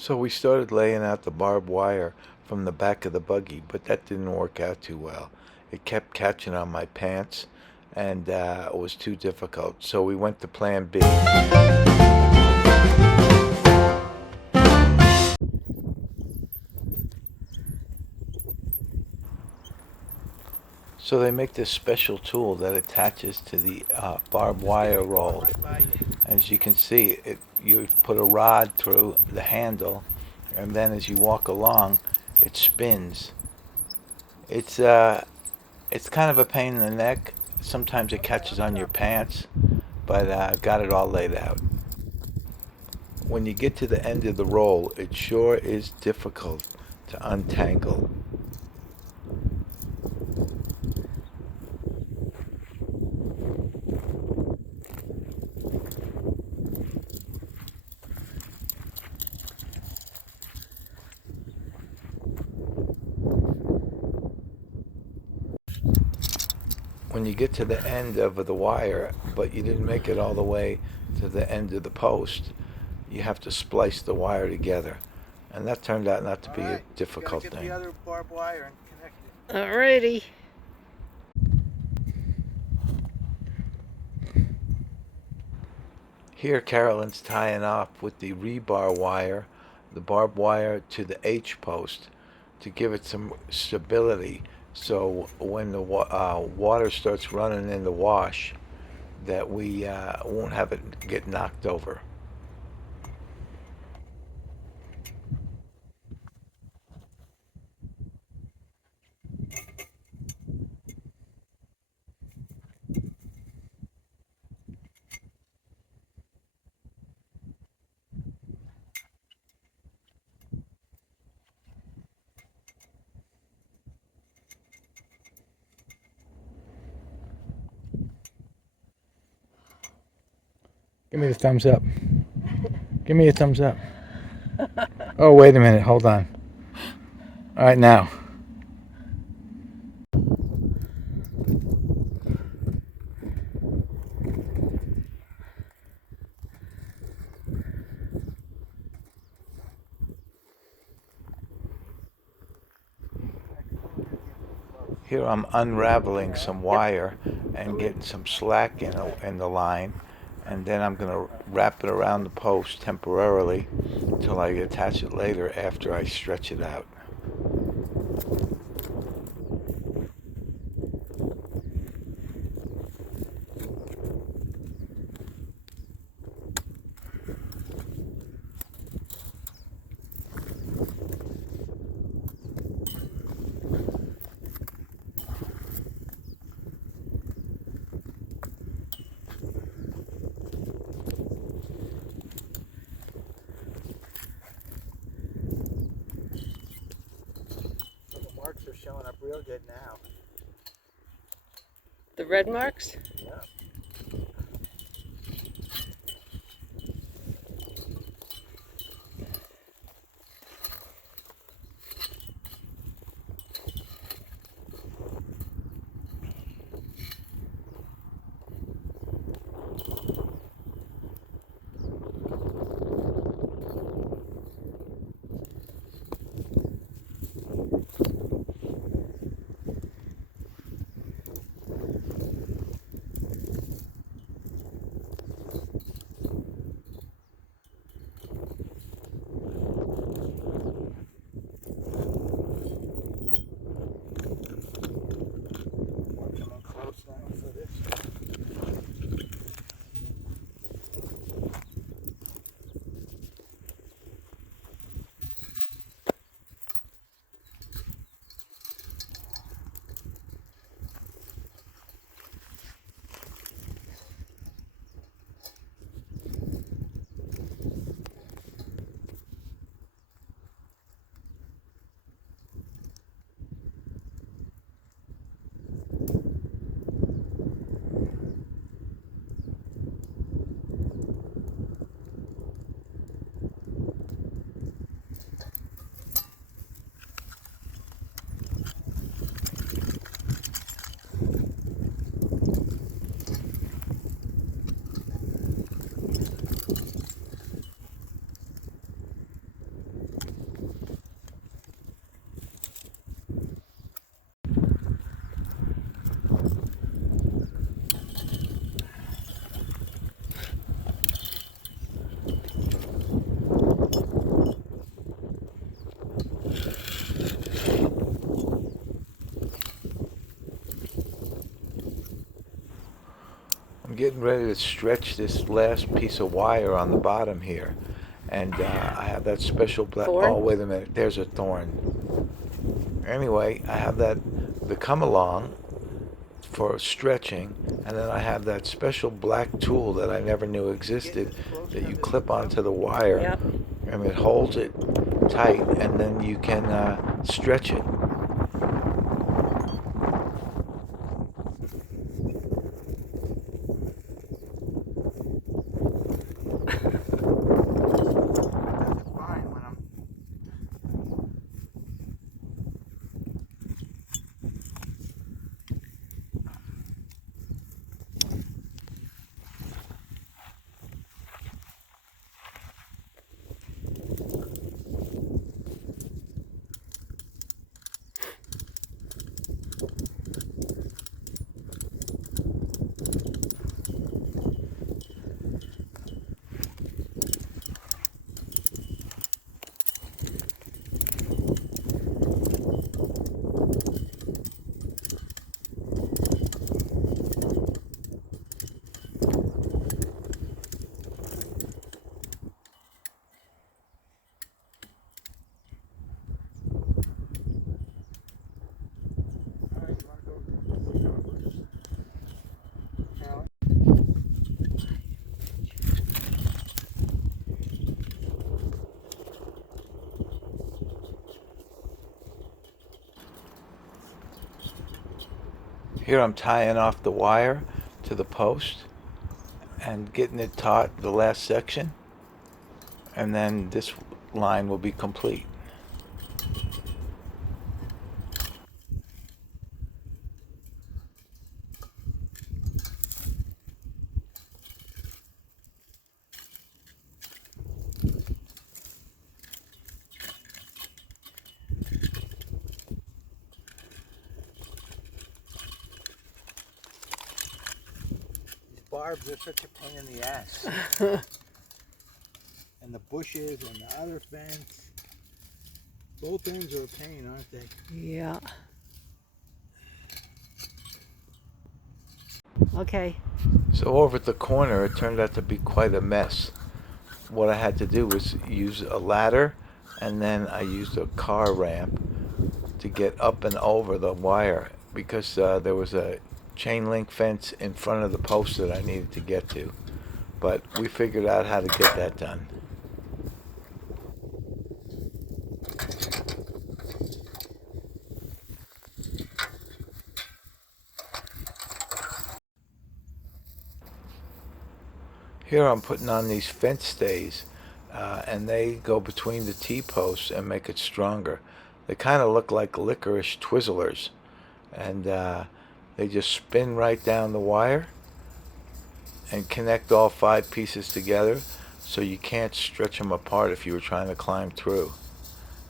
So we started laying out the barbed wire from the back of the buggy, but that didn't work out too well. It kept catching on my pants, and it was too difficult. So we went to Plan B. So they make this special tool that attaches to the barbed wire roll. As you can see, you put a rod through the handle, and then as you walk along, it spins. It's it's kind of a pain in the neck. Sometimes it catches on your pants, but got it all laid out. When you get to the end of the roll, it sure is difficult to untangle. When you get to the end of the wire, but you didn't make it all the way to the end of the post, you have to splice the wire together. And that turned out not to be a difficult thing. The other barbed wire and connect it. Alrighty. Here Carolyn's tying off with the rebar wire, the barbed wire to the H post to give it some stability, so when the water starts running in the wash, that we won't have it get knocked over. Give me the thumbs up. Give me a thumbs up. Oh, wait a minute. Hold on. All right, now. Here I'm unraveling some wire and getting some slack in the line, and then I'm going to wrap it around the post temporarily until I attach it later after I stretch it out. The marks are showing up real good now. The red marks? Yeah. getting ready to stretch this last piece of wire on the bottom here. And I have that special black... Thorn? Oh, wait a minute. There's a thorn. Anyway, I have the come along for stretching, and then I have that special black tool that I never knew existed that you clip onto the wire. Yep. And it holds it tight, and then you can stretch it. That's fine when I'm. Alright, you wanna go? Alan? Here I'm tying off the wire to the post and getting it taut the last section, and then this line will be complete. These barbs are such a pain in the ass. And the bushes and the other fence. Both ends are a pain, aren't they? Yeah. Okay. So over at the corner, it turned out to be quite a mess. What I had to do was use a ladder, and then I used a car ramp to get up and over the wire, because there was a chain link fence in front of the post that I needed to get to. But we figured out how to get that done. Here I'm putting on these fence stays, and they go between the T-posts and make it stronger. They kind of look like licorice Twizzlers, and they just spin right down the wire and connect all 5 pieces together, so you can't stretch them apart if you were trying to climb through,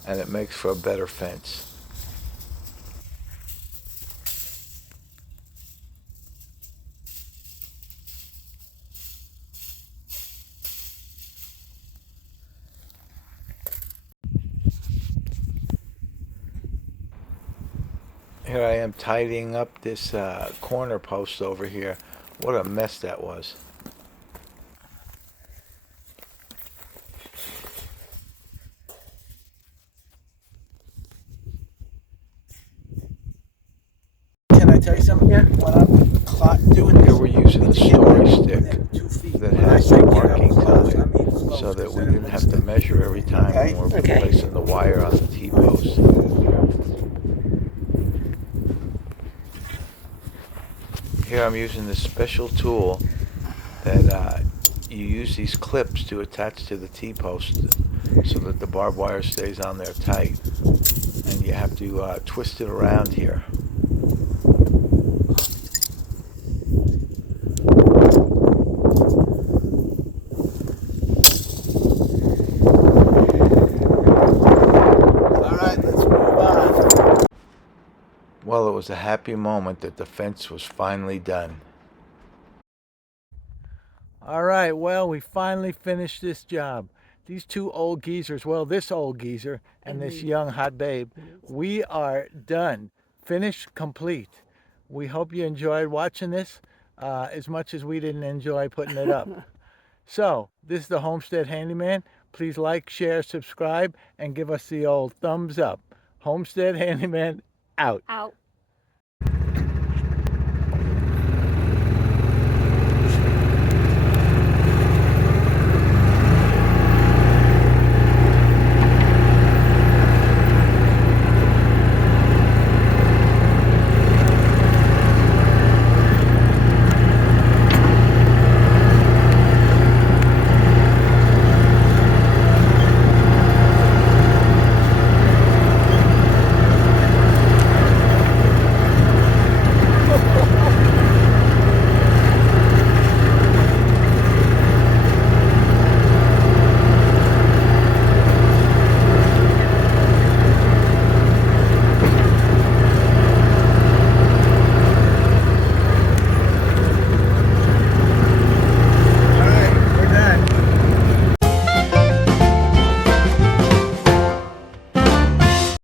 and it makes for a better fence. Here I am tidying up this corner post over here. What a mess that was. Can I tell you something? Yeah. When I'm doing this, Here we're using a story stick within 2 feet. that When I has say the get up markings on close, it, I mean close, so that we because didn't have to measure every time Okay. when we're Okay. placing the wire on the T-post. Here I'm using this special tool that you use these clips to attach to the T-post so that the barbed wire stays on there tight. And you have to twist it around here. Alright, let's move on. Well, it was a happy moment that the fence was finally done. All right, well, we finally finished this job. These 2 old geezers, well, this old geezer and this young hot babe, we are done. Finished, complete. We hope you enjoyed watching this. as much as we didn't enjoy putting it up. So, this is the Homestead Handyman. Please like, share, subscribe, and give us the old thumbs up. Homestead Handyman out. Out.